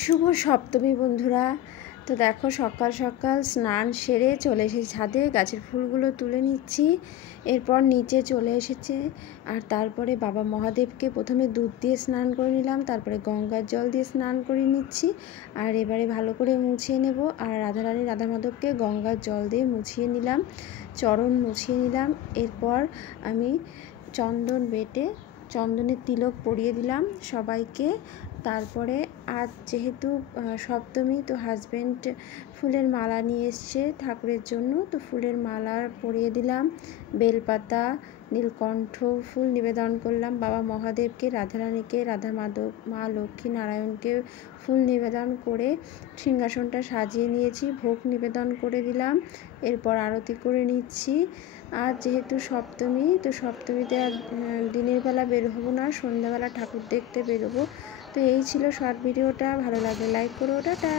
শুভ সপ্তমী বন্ধুরা। তো দেখো সকাল সকাল স্নান সেরে চলে এসেছি ছাদে, গাছের ফুলগুলো তুলে নিচ্ছি। এরপর নিচে চলে এসেছে আর তারপরে বাবা মহাদেবকে প্রথমে দুধ দিয়ে স্নান করে নিলাম, তারপরে গঙ্গার জল দিয়ে স্নান করে নিচ্ছি। আর এবারে ভালো করে মুছিয়ে নেব। আর রাধারানী রাধা মাধবকে গঙ্গার জল দিয়ে মুছিয়ে নিলাম, চরণ মুছিয়ে নিলাম। এরপর আমি চন্দন বেটে চন্দনের তিলক পরিয়ে দিলাম সবাইকে। তারপরে আজ যেহেতু সপ্তমী, তো হাজব্যান্ড ফুলের মালা নিয়ে এসছে ঠাকুরের জন্য, তো ফুলের মালা পরিয়ে দিলাম। বেলপাতা, নীলকণ্ঠ ফুল নিবেদন করলাম বাবা মহাদেবকে, রাধারানীকে, রাধা মাধব, মা লক্ষ্মী নারায়ণকে ফুল নিবেদন করে সিংহাসনটা সাজিয়ে নিয়েছি, ভোগ নিবেদন করে দিলাম। এরপর আরতি করে নিচ্ছি। আর যেহেতু সপ্তমী, তো সপ্তমীতে আর দিনের বেলা বের হবো না, সন্ধ্যাবেলা ঠাকুর দেখতে বেরোবো। তো এই ছিল শর্ট ভিডিওটা। ভালো লাগলে লাইক করো। টাটা।